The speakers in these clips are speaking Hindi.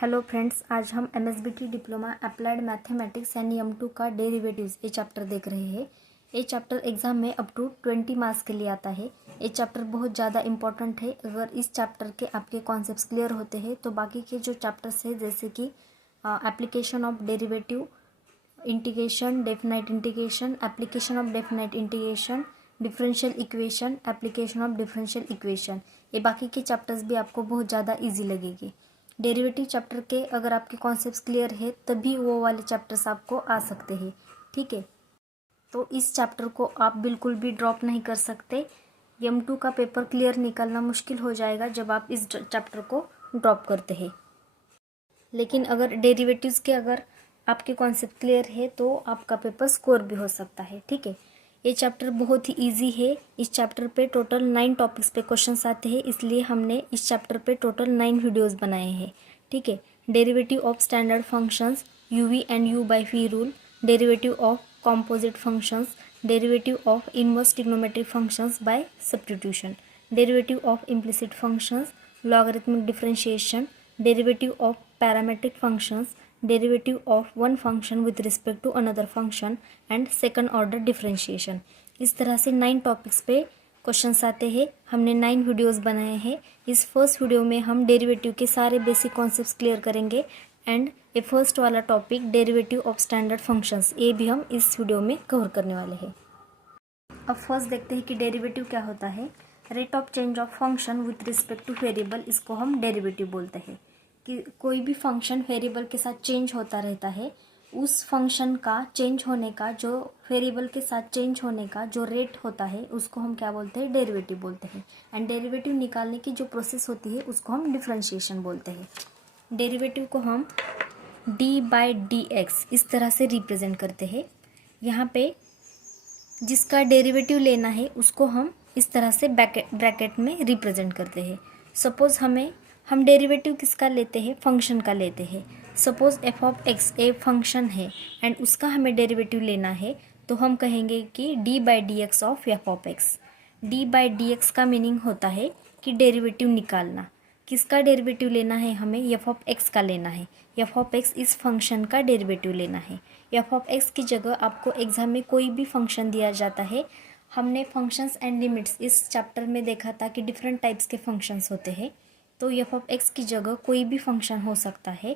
हेलो फ्रेंड्स, आज हम एमएसबीटी डिप्लोमा अप्लाइड मैथमेटिक्स यानी M2 का डेरिवेटिव्स ये चैप्टर देख रहे हैं। ये चैप्टर एग्जाम में अप टू 20 मार्क्स के लिए आता है। ये चैप्टर बहुत ज़्यादा इंपॉर्टेंट है। अगर इस चैप्टर के आपके कॉन्सेप्ट्स क्लियर होते हैं तो बाकी के जो चैप्टर्स है जैसे कि application of derivative, integration, definite integration, application of definite integration, differential equation, application of differential equation, ये बाकी के चैप्टर्स भी आपको बहुत ज़्यादा ईजी लगेगी। डेरिवेटिव चैप्टर के अगर आपके कॉन्सेप्ट्स क्लियर है तभी वो वाले चैप्टर्स आपको आ सकते हैं, ठीक है। तो इस चैप्टर को आप बिल्कुल भी ड्रॉप नहीं कर सकते। M2 का पेपर क्लियर निकालना मुश्किल हो जाएगा जब आप इस चैप्टर को ड्रॉप करते हैं। लेकिन अगर डेरिवेटिव्स के अगर आपके कॉन्सेप्ट क्लियर है तो आपका पेपर स्कोर भी हो सकता है, ठीक है। ये चैप्टर बहुत ही इजी है। इस चैप्टर पे टोटल 9 टॉपिक्स पे क्वेश्चंस आते हैं, इसलिए हमने इस चैप्टर पे टोटल 9 वीडियोस बनाए हैं, ठीक है। Derivative of standard functions, UV and U by V rule, derivative of composite functions, derivative of inverse trigonometric functions by substitution, derivative of implicit functions, logarithmic differentiation, derivative of parametric functions, derivative of one function with respect to another function and second order differentiation. इस तरह से 9 टॉपिक्स पे क्वेश्चंस आते हैं। हमने 9 वीडियोस बनाए हैं। इस फर्स्ट वीडियो में हम डेरिवेटिव के सारे बेसिक कॉन्सेप्ट्स क्लियर करेंगे एंड ये फर्स्ट वाला topic derivative of standard functions, ये भी हम इस वीडियो में कवर करने वाले हैं। अब फर्स्ट देखते हैं कि डेरिवेटिव क्या होता है। Rate of change of function with respect two variable, इसको हम डेरिवेटिव बोलते हैं। कि कोई भी फंक्शन वेरिएबल के साथ चेंज होता रहता है, उस फंक्शन का चेंज होने का, जो वेरिएबल के साथ चेंज होने का जो रेट होता है उसको हम क्या बोलते हैं, डेरिवेटिव बोलते हैं। एंड डेरिवेटिव निकालने की जो प्रोसेस होती है उसको हम डिफरेंशिएशन बोलते हैं। डेरिवेटिव को हम d/dx इस तरह से रिप्रेजेंट करते हैं। यहाँ पे जिसका डेरिवेटिव लेना है उसको हम इस तरह से ब्रैकेट में रिप्रेजेंट करते हैं। सपोज हम डेरिवेटिव किसका लेते हैं, फंक्शन का लेते हैं। Suppose f of x A function है एंड उसका हमें डेरिवेटिव लेना है, तो हम कहेंगे कि d/dx of f of x। d/dx का मीनिंग होता है कि डेरिवेटिव निकालना। किसका डेरिवेटिव लेना है, हमें f ऑफ x का लेना है। f ऑफ x इस फंक्शन का डेरिवेटिव लेना है। f ऑफ x की जगह आपको एग्जाम में कोई भी फंक्शन दिया जाता है। हमने फंक्शंस एंड लिमिट्स इस चैप्टर में देखा था कि डिफरेंट टाइप्स के फंक्शंस होते हैं। तो f ऑफ x की जगह कोई भी फंक्शन हो सकता है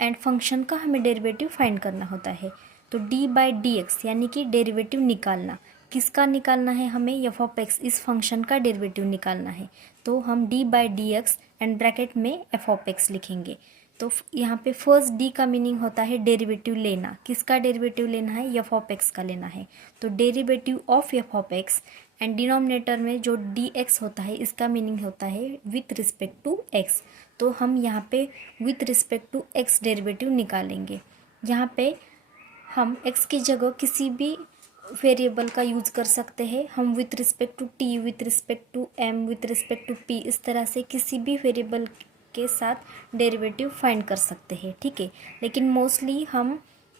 एंड फंक्शन का हमें डेरिवेटिव फाइंड करना होता है। तो d/dx यानी कि डेरिवेटिव निकालना। किसका निकालना है, हमें f ऑफ x इस फंक्शन का डेरिवेटिव निकालना है। तो हम d/dx एंड ब्रैकेट में f ऑफ x लिखेंगे। तो यहाँ पे फर्स्ट d का मीनिंग होता है डेरिवेटिव लेना। किसका डेरिवेटिव लेना है, f ऑफ x का लेना है। तो derivative of f of x and denominator में जो dx होता है इसका मीनिंग होता है विथ रिस्पेक्ट टू x। तो हम यहाँ पे with respect to x derivative निकालेंगे। यहाँ पे हम x की जगह किसी भी वेरिएबल का यूज़ कर सकते हैं। हम with respect to t, with respect to m, with respect to p, इस तरह से किसी भी वेरिएबल के साथ डेरिवेटिव फाइंड कर सकते हैं, ठीक है। लेकिन मोस्टली हम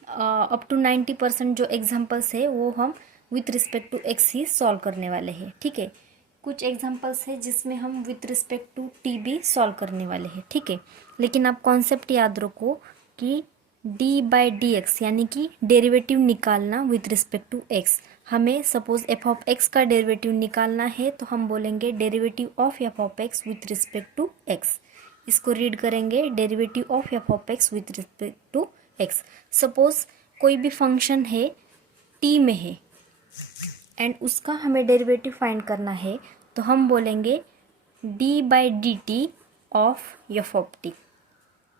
अप टू 90% जो एग्जांपल्स है वो हम विथ रिस्पेक्ट टू x ही सॉल्व करने वाले हैं, ठीक है। कुछ एग्जांपल्स है जिसमें हम विथ रिस्पेक्ट टू t भी सॉल्व करने वाले हैं, ठीक है। लेकिन आप कॉन्सेप्ट याद रखो कि d/dx यानी कि डेरिवेटिव निकालना विथ रिस्पेक्ट टू x। हमें सपोज f ऑफ x का डेरिवेटिव निकालना है तो हम बोलेंगे derivative of f of x with respect to x। इसको रीड करेंगे, derivative of f of x with respect to x। Suppose कोई भी फंक्शन है t में है एंड उसका हमें डेरिवेटिव फाइंड करना है, तो हम बोलेंगे d/dt of f of t।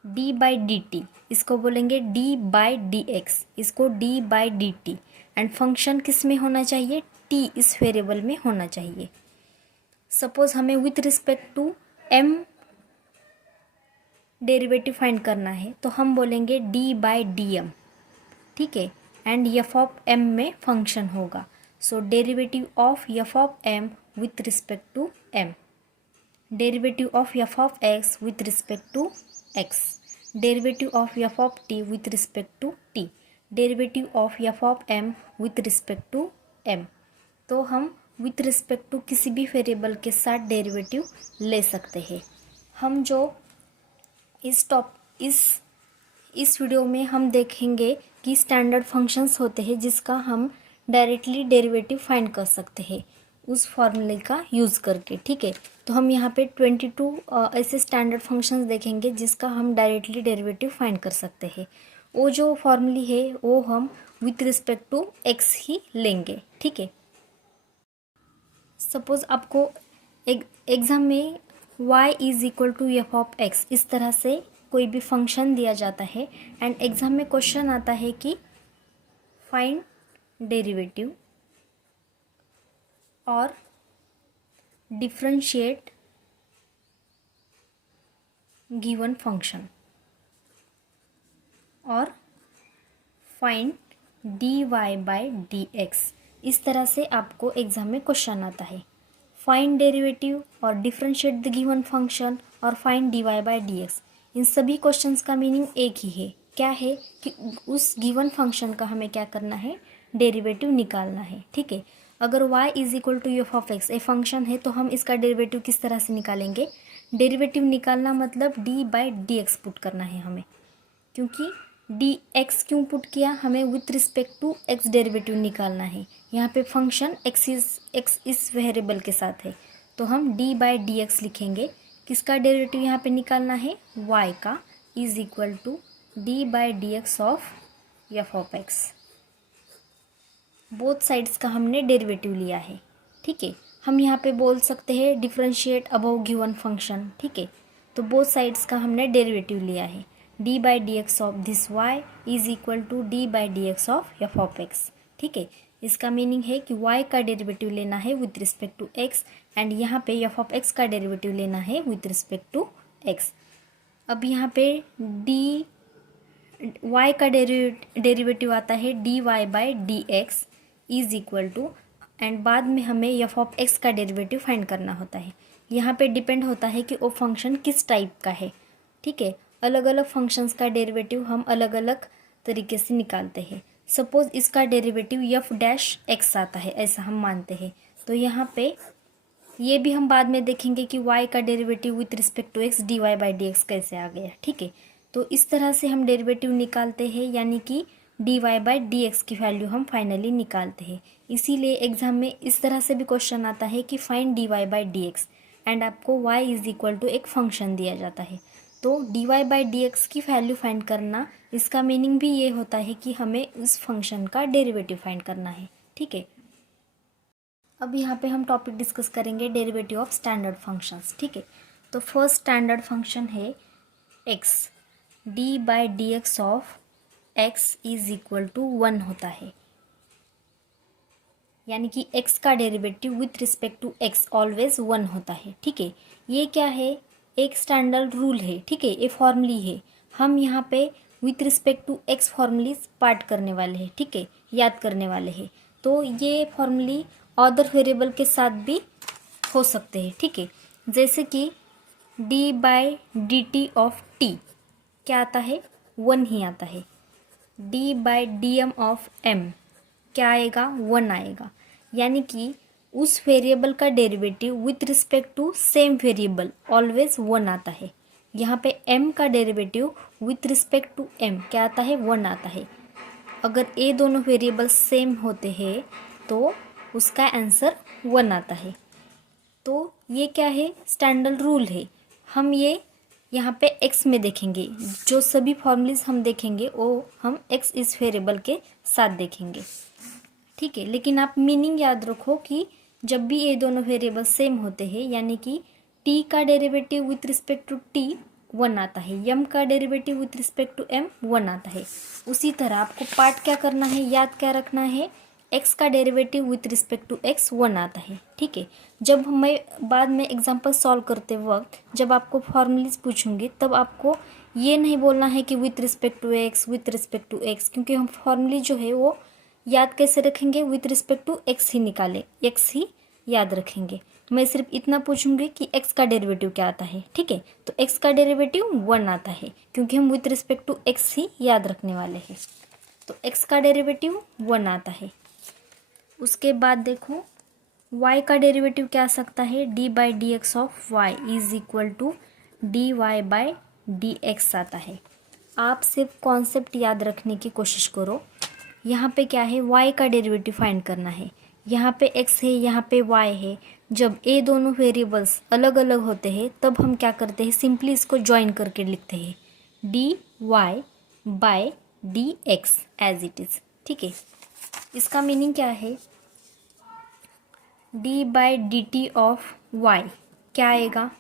d/dt इसको बोलेंगे d/dx, इसको d/dt। एंड फंक्शन किस में होना चाहिए, t इस वेरिएबल में होना चाहिए। सपोज हमें with respect to m derivative find करना है, तो हम बोलेंगे d/dm, ठीक है। एंड f ऑफ m में फंक्शन होगा। So derivative of f of m with respect to m, derivative of f of x with respect to x, derivative of f of t with respect to t, derivative of f of m with respect to m। तो हम विथ रिस्पेक्ट टू किसी भी वेरिएबल के साथ डेरिवेटिव ले सकते हैं। हम जो इस इस वीडियो में हम देखेंगे कि स्टैंडर्ड फंक्शंस होते हैं जिसका हम डायरेक्टली डेरिवेटिव फाइंड कर सकते हैं उस फॉर्मूले का यूज़ करके। ठीक है, तो हम यहाँ पे 22 ऐसे स्टैंडर्ड फंक्शंस देखेंगे जिसका हम डायरेक्टली डेरिवेटिव फाइंड कर सकते हैं। वो जो फॉर्मूले है वो हम विथ रिस्पेक्ट टू एक्स ही लेंगे। ठीक है, सपोज़ आपको एग्ज़ाम में y is equal to f of x इस तरह से कोई भी फंक्शन दिया जाता है एंड एग्ज़ाम में क्वेश्चन आता है कि फाइंड डेरिवेटिव और डिफरेंशिएट गिवन फंक्शन और फाइंड dy बाय dx। इस तरह से आपको एग्ज़ाम में क्वेश्चन आता है। फाइंड डेरिवेटिव और डिफरेंशिएट द गिवन फंक्शन और फाइंड dy बाय dx, इन सभी क्वेश्चंस का मीनिंग एक ही है। क्या है कि उस गिवन फंक्शन का हमें क्या करना है, डेरिवेटिव निकालना है। ठीक है, अगर y is equal to f of x a function है तो हम इसका डेरिवेटिव किस तरह से निकालेंगे। डेरिवेटिव निकालना मतलब D by d x put करना है हमें, क्योंकि डी एक्स क्यों पुट किया, हमें with respect to x derivative निकालना है। यहाँ पे फंक्शन एक्स इस वेरिएबल के साथ है तो हम डी बाई डी एक्स लिखेंगे। किसका डेरिवेटिव यहाँ पे निकालना है, y का, is equal to d by d x of f of x. Both sides का हमने डेरिवेटिव लिया है। ठीक है, हम यहाँ पे बोल सकते हैं डिफरेंशिएट अबव गिवन फंक्शन। ठीक है, तो बोथ साइड्स का हमने डेरिवेटिव लिया है। D by d x of this y is equal to d by d x of f of x. ठीक है, इसका मीनिंग है कि y का डेरिवेटिव लेना है with respect to x and यहाँ पे एफ ऑफ एक्स का डेरिवेटिव लेना है विथ रिस्पेक्ट टू x। अब यहाँ पे y का डेरिवेटिव आता है dy by d x is equal to, and बाद में हमें एफ ऑफ एक्स का डेरिवेटिव फाइंड करना होता है। यहाँ पे डिपेंड होता है कि वो फंक्शन किस टाइप का है। ठीक है, अलग अलग फंक्शंस का डेरिवेटिव हम अलग अलग तरीके से निकालते हैं। सपोज़ इसका डेरिवेटिव एफ डैश एक्स आता है, ऐसा हम मानते हैं, तो यहाँ पे ये भी हम बाद में देखेंगे कि y का derivative with respect to x dy by d x कैसे आ गया। ठीक है, तो इस तरह से हम डेरिवेटिव निकालते हैं, यानी कि dy बाई डी एक्स की वैल्यू हम फाइनली निकालते हैं। इसीलिए एग्जाम में इस तरह से भी क्वेश्चन आता है कि find dy by d x and आपको y इज इक्वल टू एक फंक्शन दिया जाता है। तो dy बाई डी एक्स की वैल्यू फाइंड करना, इसका मीनिंग भी ये होता है कि हमें उस फंक्शन का डेरिवेटिव फाइंड करना है। ठीक है, अब यहाँ पे हम टॉपिक डिस्कस करेंगे डेरिवेटिव ऑफ स्टैंडर्ड फंक्शंस। ठीक है, तो फर्स्ट स्टैंडर्ड फंक्शन है x, d by d x of x is equal to 1 होता है, यानी कि x का derivative with respect to x always 1 होता है। ठीक है, ये क्या है, एक स्टैंडर्ड रूल है। ठीक है, ये फॉर्मूली है, हम यहाँ पे with respect to x formulae part करने वाले हैं। ठीक है, याद करने वाले हैं। तो ये फॉर्मूली अदर वेरिएबल के साथ भी हो सकते हैं। ठीक है, जैसे कि d by d t of t क्या आता है, 1 ही आता है। D by d m of m क्या आएगा, 1 आएगा, यानी कि उस वेरिएबल का derivative with respect to same variable always 1 आता है। यहाँ पे m का derivative with respect to m क्या आता है, 1 आता है। अगर ये दोनों वेरिएबल सेम होते हैं तो उसका आंसर 1 आता है। तो ये क्या है, स्टैंडर्ड रूल है। हम ये यहाँ पे x में देखेंगे, जो सभी फॉर्मूलीज हम देखेंगे वो हम x इस वेरिएबल के साथ देखेंगे। ठीक है, लेकिन आप मीनिंग याद रखो कि जब भी ये दोनों वेरिएबल सेम होते हैं, यानी कि t का derivative with respect to t 1 आता है, m का derivative with respect to m 1 आता है। उसी तरह आपको पार्ट क्या करना है, याद क्या रखना है, x का derivative with respect to x 1 आता है। ठीक है, जब मैं बाद में एग्जांपल सॉल्व करते वक्त जब आपको फॉर्मूलीज पूछूंगी तब आपको ये नहीं बोलना है कि विथ रिस्पेक्ट टू x, क्योंकि हम फॉर्मूली जो है वो याद कैसे रखेंगे, विथ रिस्पेक्ट टू x ही निकालें, x ही याद रखेंगे। मैं सिर्फ इतना पूछूंगी कि x का डेरिवेटिव क्या आता है। ठीक है, तो x का डेरिवेटिव 1 आता है, क्योंकि हम विथ रिस्पेक्ट टू x ही याद रखने वाले हैं। तो x का डेरिवेटिव 1 आता है। उसके बाद देखो y का डेरिवेटिव क्या आ सकता है, d by d x of y is equal to d y by d x आता है। आप सिर्फ कॉन्सेप्ट याद रखने की कोशिश करो। यहाँ पे क्या है, y का डेरिवेटिव फाइंड करना है। यहाँ पे x है, यहाँ पे y है। जब ये दोनों वेरिएबल्स अलग अलग होते हैं तब हम क्या करते हैं, सिंपली इसको ज्वाइन करके लिखते हैं dy by dx as it is. ठीक है, इसका मीनिंग क्या है, d by dt of y क्या आएगा,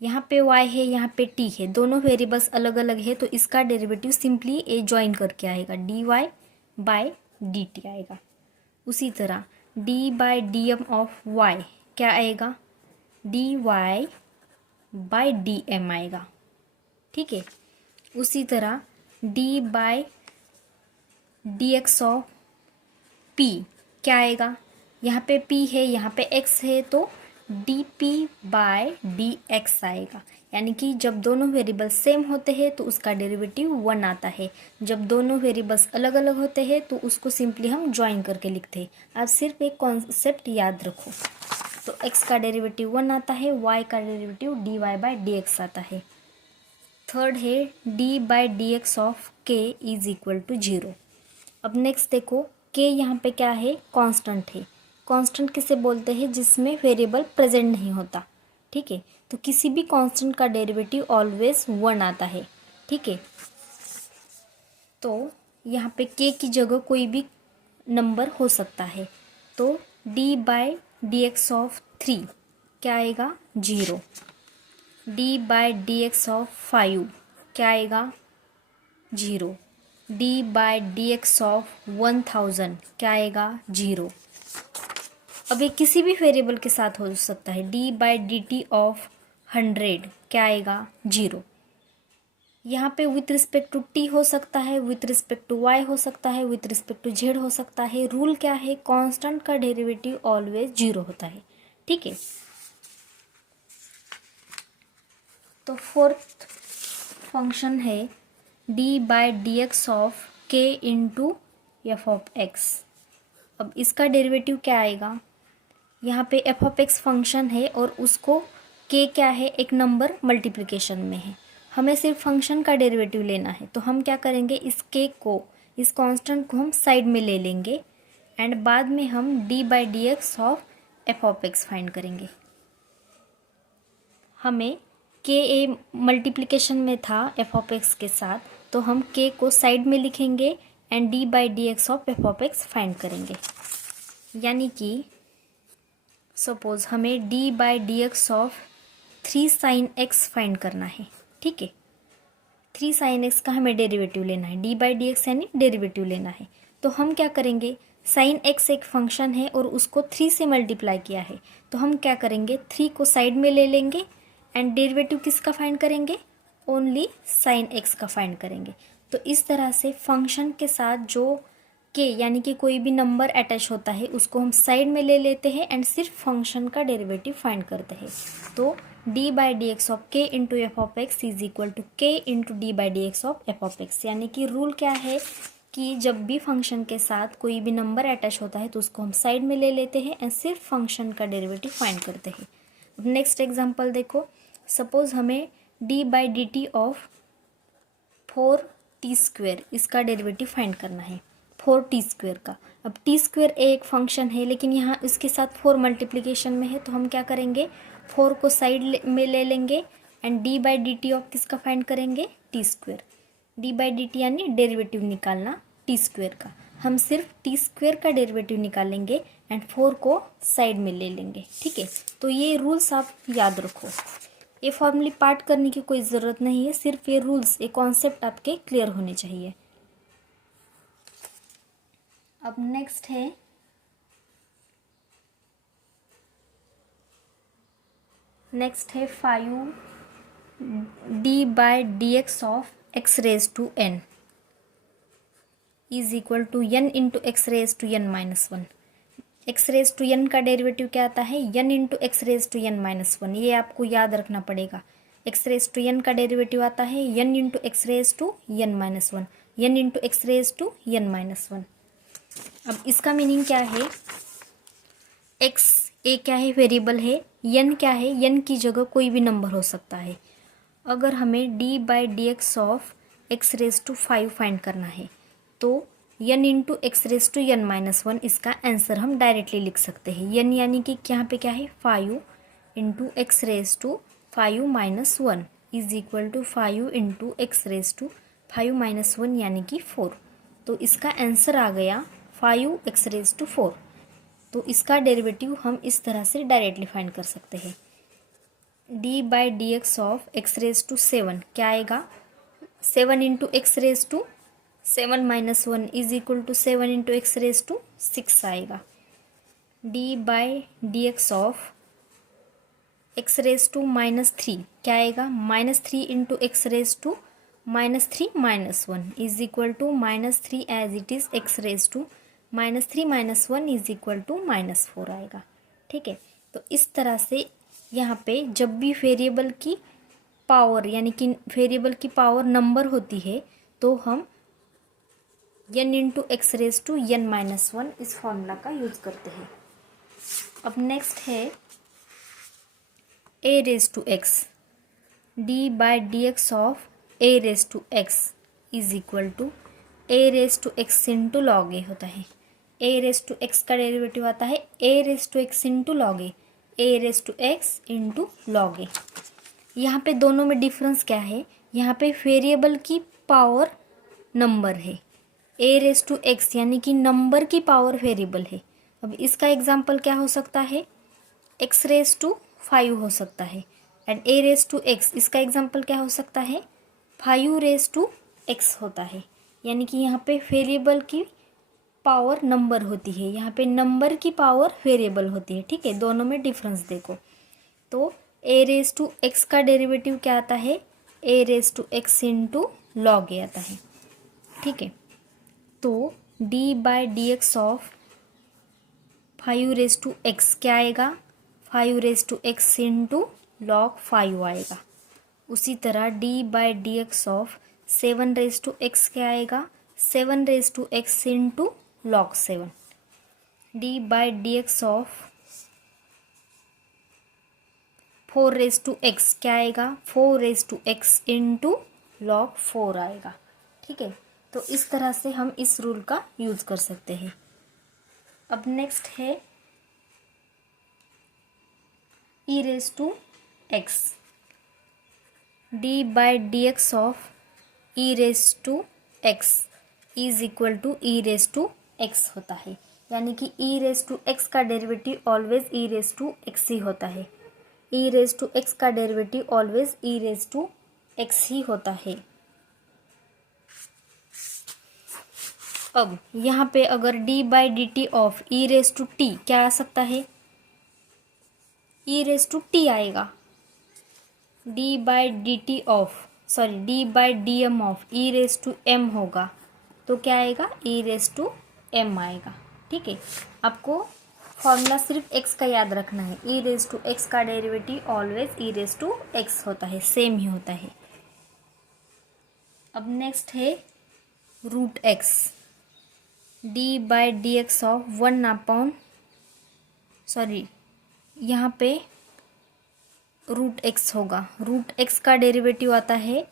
यहाँ पे y है, यहाँ पे t है, दोनों वेरिएबल्स अलग अलग है तो इसका डेरिवेटिव सिंपली ए ज्वाइन करके आएगा, dy बाय dt आएगा। उसी तरह d by dm of y क्या आएगा, dy बाय dm आएगा। ठीक है, उसी तरह d by dx of p क्या आएगा, यहाँ पे p है, यहाँ पे x है तो dp बाय dx आएगा। यानी कि जब दोनों वेरिएबल्स सेम होते हैं तो उसका डेरिवेटिव 1 आता है, जब दोनों वेरिएबल्स अलग अलग होते हैं तो उसको सिंपली हम ज्वाइन करके लिखते हैं। आप सिर्फ एक कॉन्सेप्ट याद रखो। तो x का डेरिवेटिव 1 आता है, y का डेरिवेटिव dy बाय dx आता है। थर्ड है d by dx of k is equal to 0। अब नेक्स्ट देखो, k यहाँ पे क्या है, कांस्टेंट है। कांस्टेंट किसे बोलते हैं, जिसमें वेरिएबल प्रेजेंट नहीं होता। ठीक है, तो किसी भी कांस्टेंट का डेरिवेटिव ऑलवेज 1 आता है। ठीक है, तो यहाँ पे k की जगह कोई भी नंबर हो सकता है, तो d बाय dx ऑफ 3 क्या आएगा, 0। d बाय dx ऑफ 5 क्या आएगा, 0। d बाय dx ऑफ 1000 क्या आएगा, 0। अब ये किसी भी वेरिएबल के साथ हो सकता है। d बाय dt ऑफ 100 क्या आएगा, 0। यहाँ पे विथ रिस्पेक्ट टू t हो सकता है, विथ रिस्पेक्ट टू y हो सकता है, विथ रिस्पेक्ट टू z हो सकता है। रूल क्या है, कांस्टेंट का डेरिवेटिव ऑलवेज 0 होता है। ठीक है, तो फोर्थ फंक्शन है d by dx of k into f of x. अब इसका डेरिवेटिव क्या आएगा, यहाँ पे एफ ऑफ एक्स फंक्शन है और उसको k क्या है, एक नंबर मल्टीप्लिकेशन में है। हमें सिर्फ फंक्शन का डेरिवेटिव लेना है, तो हम क्या करेंगे, इस k को, इस कांस्टेंट को हम साइड में ले लेंगे एंड बाद में हम d by d x of f of x find करेंगे। हमें k ए मल्टीप्लिकेशन में था एफ ऑफ एक्स के साथ, तो हम k को साइड में लिखेंगे and d by d x of f of x find करेंगे। यानी कि सपोज हमें d by d x of 3 sine x find करना है। ठीक है, 3 साइन एक्स का हमें डेरिवेटिव लेना है, d बाई डी एक्स यानी डेरिवेटिव लेना है। तो हम क्या करेंगे, साइन एक्स एक फंक्शन है और उसको 3 से मल्टीप्लाई किया है, तो हम क्या करेंगे, 3 को साइड में ले लेंगे एंड डेरिवेटिव किसका फाइंड करेंगे, ओनली साइन एक्स का फाइंड करेंगे। तो इस तरह से फंक्शन के साथ जो के यानी कि कोई भी नंबर अटैच होता है उसको हम साइड में ले लेते हैं एंड सिर्फ फंक्शन का डेरिवेटिव फाइंड करते हैं। तो d by d x of k into f of x is equal to k into d by d x of f of x. यानी कि रूल क्या है कि जब भी फंक्शन के साथ कोई भी नंबर अटैच होता है तो उसको हम साइड में ले लेते हैं एंड सिर्फ फंक्शन का डेरिवेटिव फाइंड करते हैं। अब नेक्स्ट एग्जांपल देखो, सपोज हमें d by d t of 4t², इसका डेरिवेटिव फाइंड करना है 4t² का। अब t² एक फंक्शन है लेकिन यहाँ इसके साथ 4 मल्टीप्लिकेशन में है, तो हम क्या करेंगे, 4 को साइड में ले लेंगे and d by d t of किसका फाइंड करेंगे, t²। d by d T यानी डेरिवेटिव निकालना t² का। हम सिर्फ t² का डेरिवेटिव निकालेंगे एंड 4 को साइड में ले लेंगे। ठीक है, तो ये रूल्स आप याद रखो। ये फॉर्मली पार्ट करने की कोई ज़रूरत नहीं है, सिर्फ ये रूल्स, ये कॉन्सेप्ट आपके क्लियर होने चाहिए। अब नेक्स्ट है five d by d x of x raise to n is equal to n into x raise to n minus 1। X raise to n का डेरिवेटिव क्या आता है, n into x raise to n minus 1। ये आपको याद रखना पड़ेगा। एक्स रेज टू n का डेरिवेटिव आता है n into x raise to n minus 1, n into x raise to n minus 1। अब इसका मीनिंग क्या है, x ए क्या है, वेरिएबल है, n क्या है, n की जगह कोई भी नंबर हो सकता है। अगर हमें d by d x of x⁵ find करना है, तो n इंटू x⁻n−1 इसका आंसर हम डायरेक्टली लिख सकते हैं। n यानी कि यहाँ पे क्या है 5 into x⁵ is equal to 5 into x⁵ यानी कि 4। तो इसका आंसर आ गया 5x⁴। तो इसका डेरिवेटिव हम इस तरह से डायरेक्टली फाइंड कर सकते हैं। d/dx ऑफ x⁻7 क्या आएगा 7 into x⁻7−1 is equal to 7 into x⁻6 आएगा। d/dx ऑफ x⁻−3 क्या आएगा -3 into x⁻3−1 is equal to -3 as it is x⁻3−1 is equal to -4 आएगा। ठीक है, तो इस तरह से यहाँ पे जब भी वेरिएबल की पावर यानी कि वेरिएबल की पावर नंबर होती है तो हम n इंटू x⁻n−1 इस फॉर्मूला का यूज़ करते हैं। अब नेक्स्ट है a⁻x d/dx of a⁻x is equal to a⁻x into log a होता है। a⁻x का डेरिवेटिव आता है a⁻x into log a, a⁻x into log a. यहाँ पे दोनों में डिफरेंस क्या है, यहाँ पे वेरिएबल की पावर नंबर है, a⁻x यानी कि नंबर की पावर वेरिएबल है। अब इसका एग्जांपल क्या हो सकता है x⁵ हो सकता है, एंड a⁻x इसका एग्जांपल क्या हो सकता है 5⁻x होता है। यानी कि यहाँ पे वेरिएबल की पावर नंबर होती है, यहाँ पे नंबर की पावर वेरिएबल होती है। ठीक है, दोनों में डिफरेंस देखो। तो a⁻x का डेरिवेटिव क्या आता है a⁻x इंटू लॉग ए आता है। ठीक है, तो d/dx ऑफ 5⁻x क्या आएगा 5⁻x इंटू लॉग 5 आएगा। उसी तरह d/dx ऑफ 7⁻x क्या आएगा 7⁻x into log 7। d/dx of 4⁻x क्या आएगा 4⁻x इंटू लॉग 4 आएगा। ठीक है, तो इस तरह से हम इस रूल का यूज़ कर सकते हैं। अब नेक्स्ट है e⁻x d/dx of e⁻x is equal to e⁻x होता है। यानी कि e⁻x का डेरिवेटिव ऑलवेज e⁻x ही होता है, e⁻x का डेरिवेटिव ऑलवेज e⁻x ही होता है। अब यहाँ पे अगर d/dt ऑफ e⁻t क्या आ सकता है e⁻t आएगा, d/dm ऑफ e⁻m होगा, तो क्या आएगा e⁻m आएगा। ठीक है, आपको फॉर्मूला सिर्फ x का याद रखना है, e⁻x का डेरिवेटिव ऑलवेज e⁻x होता है, सेम ही होता है। अब नेक्स्ट है √x d/dx ऑफ यहाँ पे √x होगा, √x का डेरिवेटिव आता है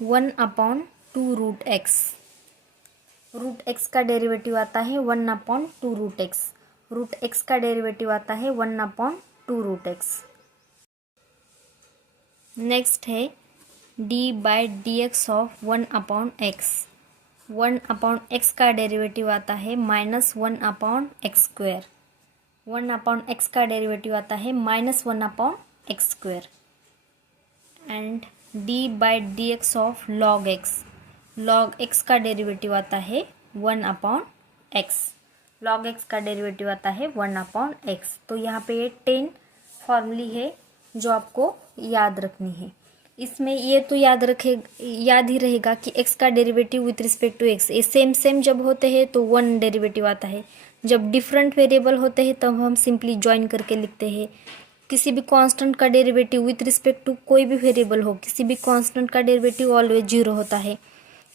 1/2√x, √x का डेरिवेटिव आता है 1/2√x, √x का डेरिवेटिव आता है 1/2√x। नेक्स्ट है d/dx ऑफ 1/x, 1/x का डेरिवेटिव आता है -1/x², 1/x का डेरिवेटिव आता है -1/x²। And d/dx of log x, log x का डेरिवेटिव आता है 1/x, log x का डेरिवेटिव आता है 1/x। तो यहाँ पे 10 फॉर्मूली है जो आपको याद रखनी है। इसमें ये तो याद ही रहेगा कि x का derivative with respect to x ये सेम जब होते हैं तो 1 डेरिवेटिव आता है, जब डिफरेंट वेरिएबल होते हैं तब हम सिंपली ज्वाइन करके लिखते हैं। किसी भी कांस्टेंट का डेरिवेटिव विथ रिस्पेक्ट टू कोई भी वेरिएबल हो, किसी भी कांस्टेंट का डेरिवेटिव ऑलवेज 0 होता है।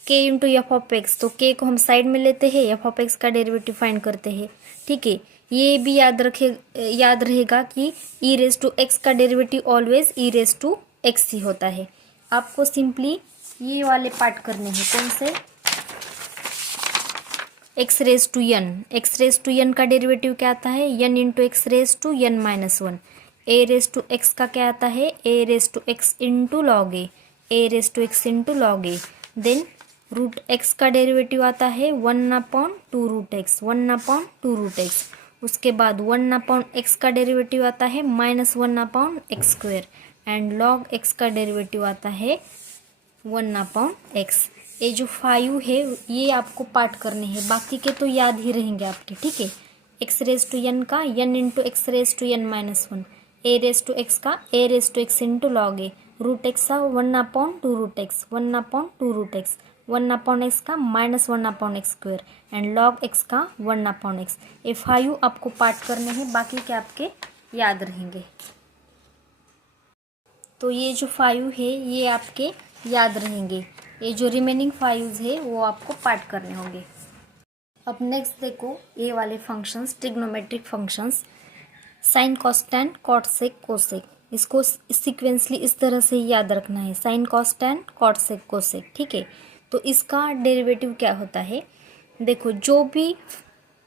k इंटू f(x), तो k को हम साइड में लेते हैं, f(x) का डेरिवेटिव फाइंड करते हैं। ठीक है, ये भी याद रहेगा कि e⁻x का डेरिवेटिव ऑलवेज e⁻x ही होता है। आपको सिंपली ये वाले पार्ट करने हैं। कौन से? X raise to n. X raise to n का डेरिवेटिव क्या आता है? N into x raise to n minus one. A raise to x का क्या आता है? A raise to x into log a. A raise to x into log a. Then root x का डेरिवेटिव आता है 1/2 रूट एक्स। 1/2 root x. उसके बाद 1/x का डेरिवेटिव आता है -1/x square. And log x का डेरिवेटिव आता है 1/x। ये जो 5 है ये आपको पार्ट करने हैं, बाकी के तो याद ही रहेंगे आपके, ठीक है। एक्स रेज टू एन का n into x raise to n minus one. A raise to x का a raise to x into log a. Root x का 1/2 root x. 1/2 root x. 1/x का -1/x square. And log x का 1/x। ये 5 आपको पार्ट करने हैं, बाकी के आपके याद रहेंगे। तो ये जो 5 है ये आपके याद रहेंगे। ये जो रिमेनिंग 5 है वो आपको पार्ट करने होंगे। अब नेक्स्ट देखो ये वाले functions, trigonometric functions, sine cos tan cot sec cosec. इसको सीक्वेंसली इस तरह से याद रखना है, sine cos tan cot sec cosec, ठीक है। तो इसका डेरिवेटिव क्या होता है? देखो जो भी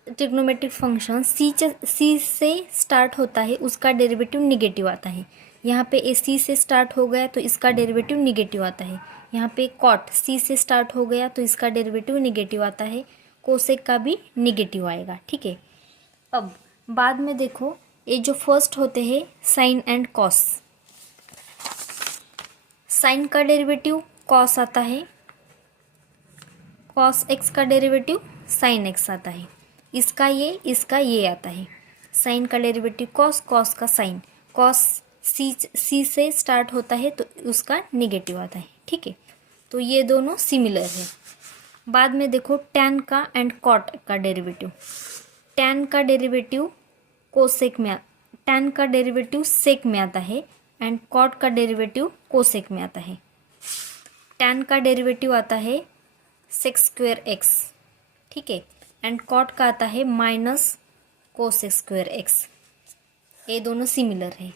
ट्रिग्नोमेट्रिक फंक्शन सी से स्टार्ट होता है उसका डेरिवेटिव निगेटिव आता है। यहाँ पे ए सी से स्टार्ट हो गया तो इसका डेरिवेटिव निगेटिव आता है। यहाँ पे कॉट सी से स्टार्ट हो गया तो इसका डेरिवेटिव निगेटिव आता है। कोसेक का भी निगेटिव आएगा, ठीक है। अब बाद में देखो ये जो फर्स्ट होते हैं साइन एंड कॉस। साइन का डेरिवेटिव कॉस आता है, कॉस एक्स का डेरिवेटिव साइन एक्स आता है। इसका ये आता है। साइन का डेरिवेटिव कॉस, कॉस का साइन। कॉस सी से स्टार्ट होता है तो उसका निगेटिव आता है, ठीक है। तो ये दोनों सिमिलर है। बाद में देखो टैन का एंड कॉट का डेरिवेटिव। टैन का डेरिवेटिव कोसेक में, टैन का डेरिवेटिव सेक में आता है एंड कॉट का डेरिवेटिव कोसेक में आता है। टैन का डेरिवेटिव आता है सेक स्क्वेयर एक्स, ठीक है। एंड कॉट का आता है माइनस कोसेक स्क्वेयर एक्स। ये दोनों सिमिलर है।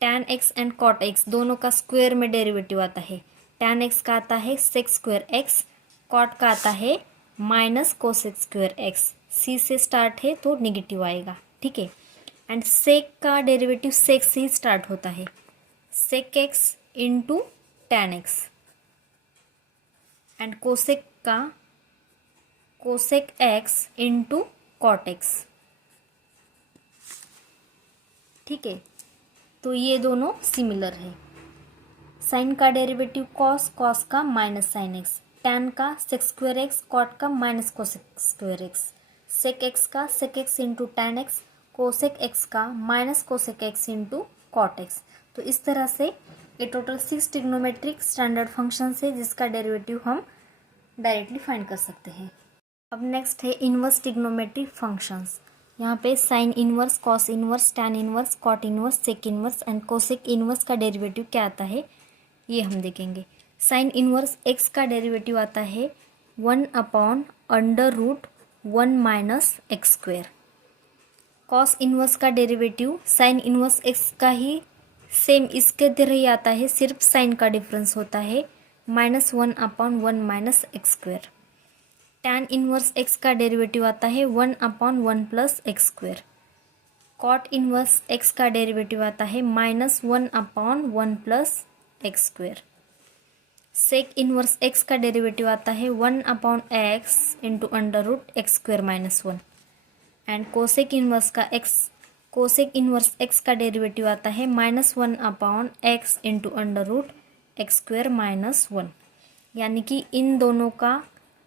Tan x and cot x दोनों का स्क्वायर में डेरिवेटिव आता है। टैन एक्स का आता है सेक स्क्वेयर एक्स, कॉट का आता है माइनस कोसेक स्क्वेयर एक्स। सी से स्टार्ट है तो निगेटिव आएगा, ठीक है। एंड सेक का डेरिवेटिव सेक से ही स्टार्ट होता है। Sec x into tan x. And cosec का cosec x into cot x, ठीक है। तो ये दोनों सिमिलर है। साइन का डेरिवेटिव कॉस, कॉस का माइनस साइन एक्स। टैन का सेक स्क्वेयर एक्स, कॉट का minus cosec square x. Sec x का sec x into tan x. Cosec x का minus cosec x into cot x. तो इस तरह से ये टोटल 6 ट्रिग्नोमेट्रिक स्टैंडर्ड फंक्शन है जिसका डेरिवेटिव हम डायरेक्टली फाइंड कर सकते हैं। अब नेक्स्ट है इनवर्स ट्रिग्नोमेट्रिक फंक्शंस। यहाँ पे sine inverse, cos inverse, tan inverse, cot inverse, sec inverse and cosec inverse का डेरिवेटिव क्या आता है ये हम देखेंगे। साइन इनवर्स एक्स का डेरिवेटिव आता है 1/√1 minus x square. Cos inverse का डेरिवेटिव साइन इनवर्स एक्स का ही सेम इसके तरह ही आता है, सिर्फ साइन का डिफरेंस होता है -1/1 minus x square. Tan inverse x का डेरिवेटिव आता है 1/1 plus x square. Cot inverse x का डेरिवेटिव आता है -1/1 plus x square. Sec inverse x का डेरिवेटिव आता है 1/x into √x square minus 1। And cosec inverse x का डेरिवेटिव आता है -1/x into √x square minus 1। यानी कि इन दोनों का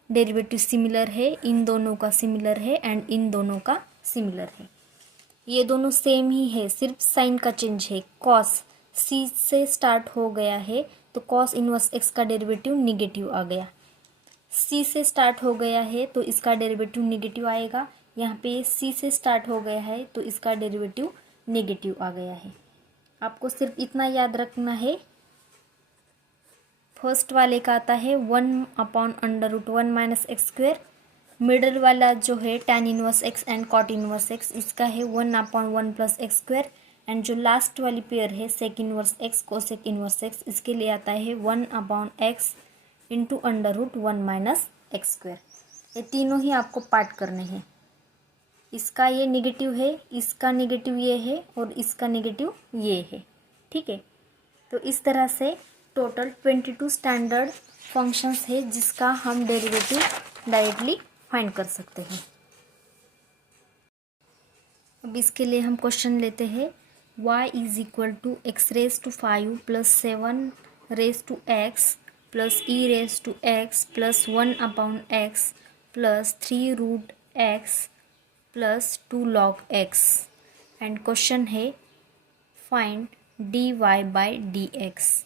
डेरिवेटिव सिमिलर है, इन दोनों का सिमिलर है एंड इन दोनों का सिमिलर है। ये दोनों सेम ही है, सिर्फ साइन का चेंज है। कॉस सी से स्टार्ट हो गया है तो कॉस इनवर्स एक्स का डेरिवेटिव निगेटिव आ गया। सी से स्टार्ट हो गया है तो इसका डेरिवेटिव निगेटिव आएगा। यहाँ पे सी से स्टार्ट हो गया है तो इसका डेरिवेटिव नेगेटिव आ गया है। आपको सिर्फ इतना याद रखना है। फर्स्ट वाले का आता है 1/√1 माइनस एक्स स्क्वेयर। मिडल वाला जो है tan inverse x and cot inverse x, इसका है 1/1 प्लस एक्स स्क्वेयर। एंड जो लास्ट वाली पेयर है sec inverse x cosec inverse x, इसके लिए आता है 1/x into √1 minus x square. ये तीनों ही आपको पार्ट करने हैं। इसका ये नेगेटिव है, इसका नेगेटिव ये है और इसका नेगेटिव ये है। ठीक है, तो इस तरह से टोटल 22 स्टैंडर्ड फंक्शंस है जिसका हम डेरिवेटिव डायरेक्टली फाइंड कर सकते हैं। अब इसके लिए हम क्वेश्चन लेते हैं। y is equal to x raise to 5 plus 7 raise to x plus e raise to x plus 1 upon x plus 3 root x plus 2 log x। And question है find dy by d x.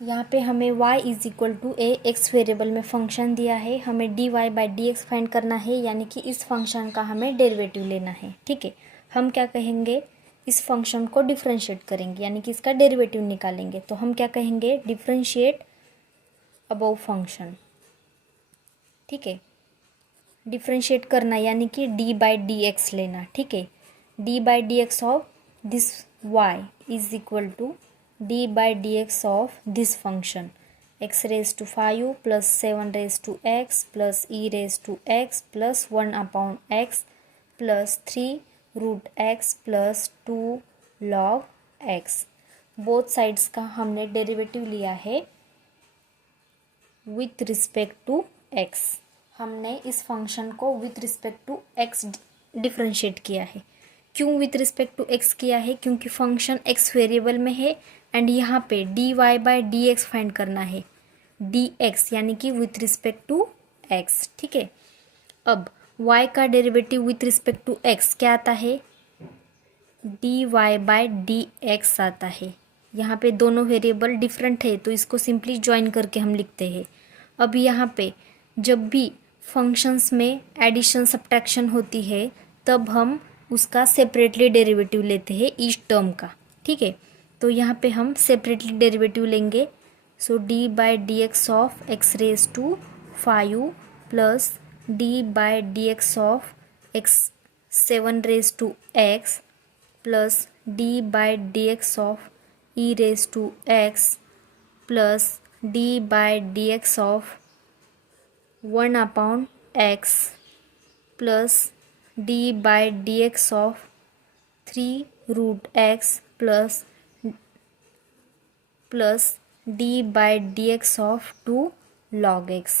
यहाँ पे हमें y is equal to a x variable में फंक्शन दिया है, हमें dy by d x find करना है, यानी कि इस फंक्शन का हमें डेरिवेटिव लेना है। ठीक है, हम क्या कहेंगे, इस फंक्शन को डिफरेंशिएट करेंगे यानी कि इसका डेरिवेटिव निकालेंगे। तो हम क्या कहेंगे, डिफरेंशिएट अबव फंक्शन। ठीक है, डिफरेंशिएट करना यानी कि डी बाई डी एक्स लेना। ठीक है, d by d x of this y is equal to d by d x of this function x raise to 5 plus 7 raise to x plus e raise to x plus 1 upon x plus 3 root x plus 2 log x। Both sides का हमने डेरिवेटिव लिया है विथ रिस्पेक्ट टू x। हमने इस फंक्शन को with respect to x differentiate किया है। क्यों विथ रिस्पेक्ट टू x किया है, क्योंकि फंक्शन x वेरिएबल में है एंड यहाँ पे dy by d x find करना है, dx यानी कि विथ रिस्पेक्ट टू x। ठीक है, अब y का derivative with respect to x क्या आता है, dy बाई डी एक्स आता है। यहाँ पे दोनों वेरिएबल डिफरेंट है तो इसको सिंपली ज्वाइन करके हम लिखते हैं। अब यहाँ पे जब भी फंक्शंस में एडिशन सब्ट्रैक्शन होती है तब हम उसका सेपरेटली डेरिवेटिव लेते हैं ईच टर्म का। ठीक है, तो यहाँ पे हम सेपरेटली डेरिवेटिव लेंगे। So d by d x of x raise to 5 plus d by d x of x 7 raise to x plus d by d x of e raise to x plus d by d x of 1 upon x plus d by d x of 3 root x plus d by d x of 2 log x।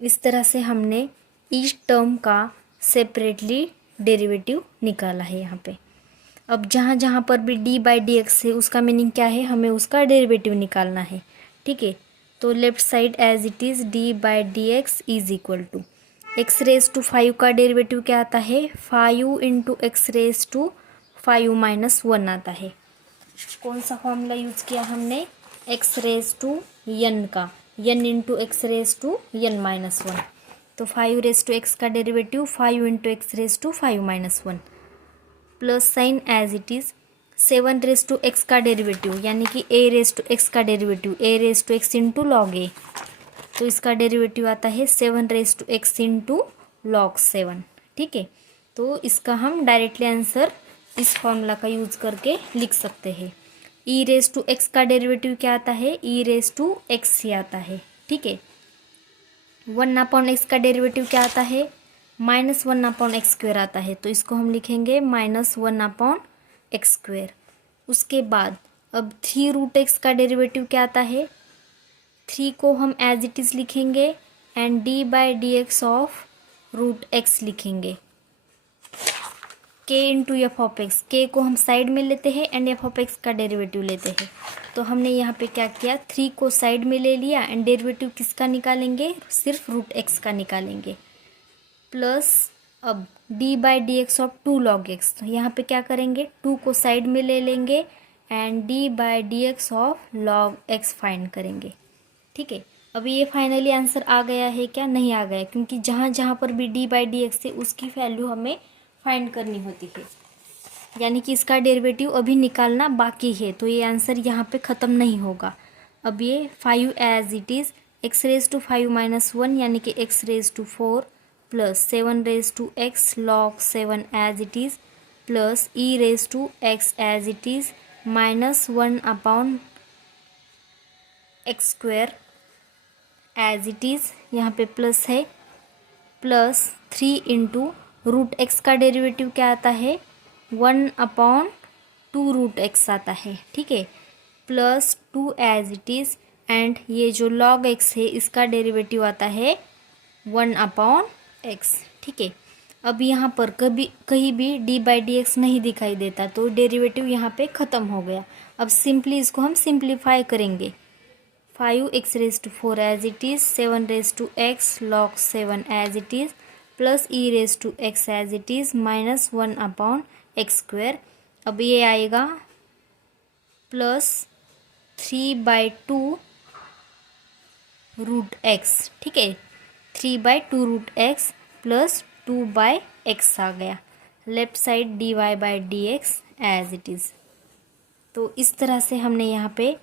इस तरह से हमने ईच टर्म का सेपरेटली डेरिवेटिव निकाला है यहाँ पे। अब जहाँ जहाँ पर भी डी बाई डी एक्स है उसका मीनिंग क्या है, हमें उसका डेरिवेटिव निकालना है। ठीक है, तो left side as it is d by d x is equal to x raise to 5 का डेरिवेटिव क्या आता है, 5 into x raise to 5 minus 1 आता है। कौन सा फॉर्मूला यूज़ किया हमने, एक्स रेज टू यन का, n into x raise to n minus 1। तो 5 रेज टू एक्स का derivative 5 into x raise to 5 minus 1 plus sign as it is 7 raise to x का डेरिवेटिव यानी कि ए रेज टू एक्स का derivative a raise to x into log a. तो इसका डेरिवेटिव आता है 7 raise to x into log 7। ठीक है, तो इसका हम डायरेक्टली आंसर इस फॉर्मूला का यूज़ करके लिख सकते हैं। ई रेज टू एक्स का डेरिवेटिव क्या आता है, ई रेज टू एक्स ही आता है। ठीक है, 1 अपॉन एक्स का डेरिवेटिव क्या आता है, माइनस 1 अपॉन एक्स स्क्वेयर आता है। तो इसको हम लिखेंगे माइनस 1 अपॉन एक्स स्क्वेयर। उसके बाद अब 3 रूट एक्स का डेरिवेटिव क्या आता है, 3 को हम एज इट इज़ लिखेंगे and d by d x of root x लिखेंगे, के इंटू एफ ऑफ एक्स। के को हम साइड में लेते हैं एंड एफ ऑफ एक्स का डेरिवेटिव लेते हैं। तो हमने यहाँ पे क्या किया, 3 को साइड में ले लिया एंड डेरिवेटिव किसका निकालेंगे, सिर्फ रूट एक्स का निकालेंगे। प्लस अब D by d x of 2 log x। तो यहाँ पे क्या करेंगे, 2 को साइड में ले लेंगे and d by d x of log x find करेंगे। ठीक है, अभी ये फाइनली आंसर आ गया है क्या, नहीं आ गया, क्योंकि जहाँ जहाँ पर भी डी बाई डी एक्स है उसकी वैल्यू हमें फाइंड करनी होती है, यानी कि इसका डेरिवेटिव अभी निकालना बाकी है। तो ये आंसर यहाँ पे ख़त्म नहीं होगा। अब ये 5 as it is x raise to 5 minus 1 यानी कि x raise to 4 plus 7 raise to x log 7 as it is plus e raise to x as it is minus 1 upon x square as it is, यहाँ पे प्लस है, प्लस 3 इंटू रूट एक्स का डेरिवेटिव क्या आता है 1/2 रूट एक्स आता है, ठीक है, plus 2 as it is, and ये जो लॉग एक्स है इसका डेरिवेटिव आता है 1/x, ठीक है। अब यहाँ पर कहीं भी d/dx नहीं दिखाई देता तो डेरिवेटिव यहाँ पे ख़त्म हो गया। अब सिंपली इसको हम सिंप्लीफाई करेंगे। 5x⁴ as it is, 7x log 7 as it is, plus e⁻x as it is, minus 1/x²। अब ये आएगा प्लस 3/2 रूट एक्स, ठीक है, 3/2 रूट एक्स प्लस 2/x आ गया। Left side dy/dx as it is. तो इस तरह से हमने यहाँ पे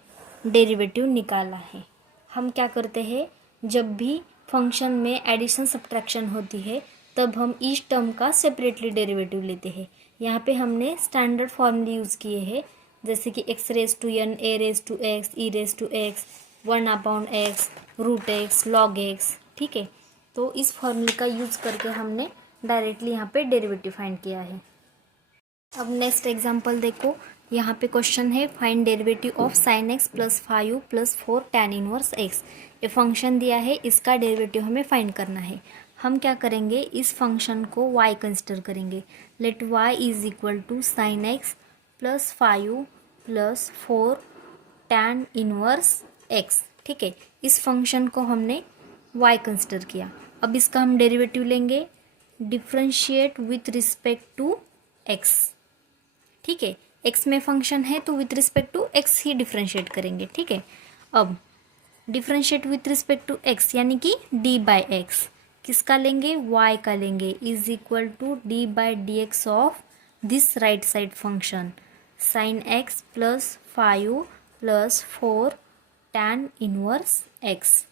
डेरिवेटिव निकाला है। हम क्या करते हैं, जब भी फंक्शन में एडिशन सब्ट्रैक्शन होती है तब हम ईच टर्म का सेपरेटली डेरिवेटिव लेते हैं। यहाँ पे हमने स्टैंडर्ड फॉर्मूले यूज़ किए हैं, जैसे कि x⁻n, a⁻x, e⁻x, 1/x, root x, log x, ठीक है। तो इस फॉर्मूले का यूज़ करके हमने डायरेक्टली यहाँ पे डेरिवेटिव फाइंड किया है। अब नेक्स्ट एग्जांपल देखो, यहाँ पे क्वेश्चन है find derivative of sin x + 5 + 4 tan inverse x। ये फंक्शन दिया है, इसका डेरिवेटिव हमें फाइंड करना है। हम क्या करेंगे, इस फंक्शन को y कंसिडर करेंगे। Let y = sin x + 5 + 4 tan inverse x, ठीक है। इस फंक्शन को हमने y कंसिडर किया। अब इसका हम डेरिवेटिव लेंगे, differentiate with respect to x, ठीक है। x में फंक्शन है तो विथ रिस्पेक्ट टू x ही डिफ्रेंशिएट करेंगे, ठीक है। अब differentiate with respect to x यानी कि d/x, किसका लेंगे, y का लेंगे, = d/dx of this right side function sin x + 5 + 4 tan inverse x।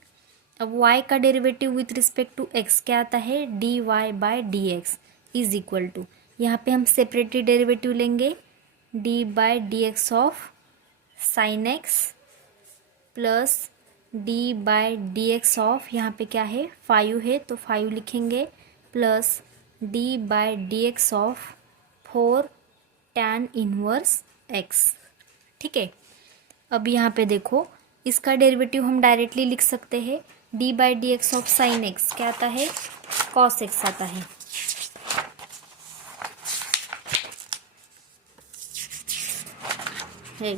अब y का derivative with respect to x क्या आता है, dy/dx = यहाँ पे हम सेपरेटली डेरिवेटिव लेंगे, d/dx of sin x plus d/dx of, यहाँ पे क्या है 5 है तो 5 लिखेंगे, plus d/dx of 4 tan inverse x, ठीक है। अब यहाँ पे देखो, इसका डेरिवेटिव हम डायरेक्टली लिख सकते हैं, d/dx ऑफ sin x क्या आता है, cos x आता है,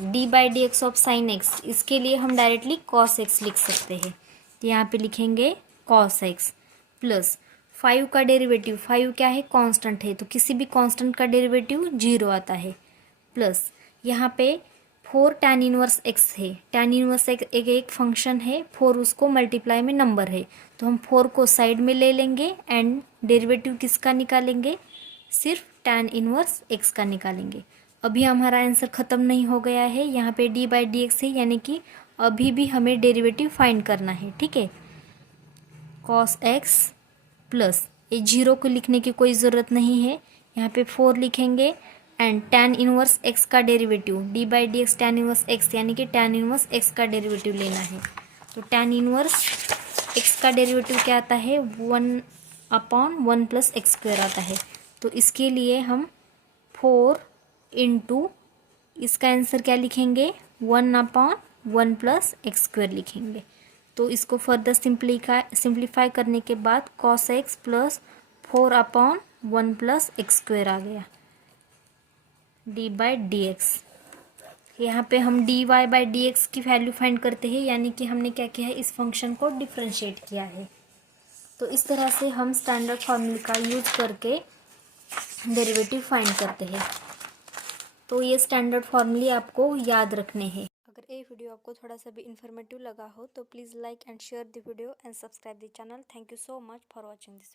d/dx ऑफ sin x, इसके लिए हम डायरेक्टली cos x लिख सकते हैं। तो यहाँ पे लिखेंगे cos x प्लस 5 का डेरिवेटिव, 5 क्या है, कांस्टेंट है तो किसी भी कांस्टेंट का डेरिवेटिव 0 आता है, प्लस यहाँ पे 4 tan इनवर्स x है। tan इनवर्स एक फंक्शन है, 4 उसको मल्टीप्लाई में नंबर है तो हम 4 को साइड में ले लेंगे एंड डेरिवेटिव किसका निकालेंगे, सिर्फ tan इनवर्स x का निकालेंगे। अभी हमारा आंसर ख़त्म नहीं हो गया है, यहाँ पे d/dx है यानी कि अभी भी हमें डेरिवेटिव फाइंड करना है, ठीक है। cos x प्लस ये 0 को लिखने की कोई ज़रूरत नहीं है, यहाँ पे 4 लिखेंगे एंड tan इनवर्स x का derivative, d/dx tan inverse x यानी कि tan इनवर्स x का डेरिवेटिव लेना है। तो tan इनवर्स x का डेरिवेटिव क्या आता है, 1/1 + x² आता है। तो इसके लिए हम 4 इंटू इसका आंसर क्या लिखेंगे, 1/1 + x² लिखेंगे। तो इसको फर्दर सिंप्लीफाई करने के बाद cos x प्लस 4/1 + x² आ गया, d/dx। यहाँ पे हम dy/dx की वैल्यू फाइंड करते हैं, यानी कि हमने क्या किया है, इस फंक्शन को डिफ्रेंशिएट किया है। तो इस तरह से हम स्टैंडर्ड फॉर्मूले का यूज करके डेरिवेटिव फाइंड करते हैं। तो ये स्टैंडर्ड फॉर्मूले आपको याद रखने हैं। अगर ये वीडियो आपको थोड़ा सा भी इन्फॉर्मेटिव लगा हो तो please like and share the video and subscribe the channel. Thank you so much for watching this.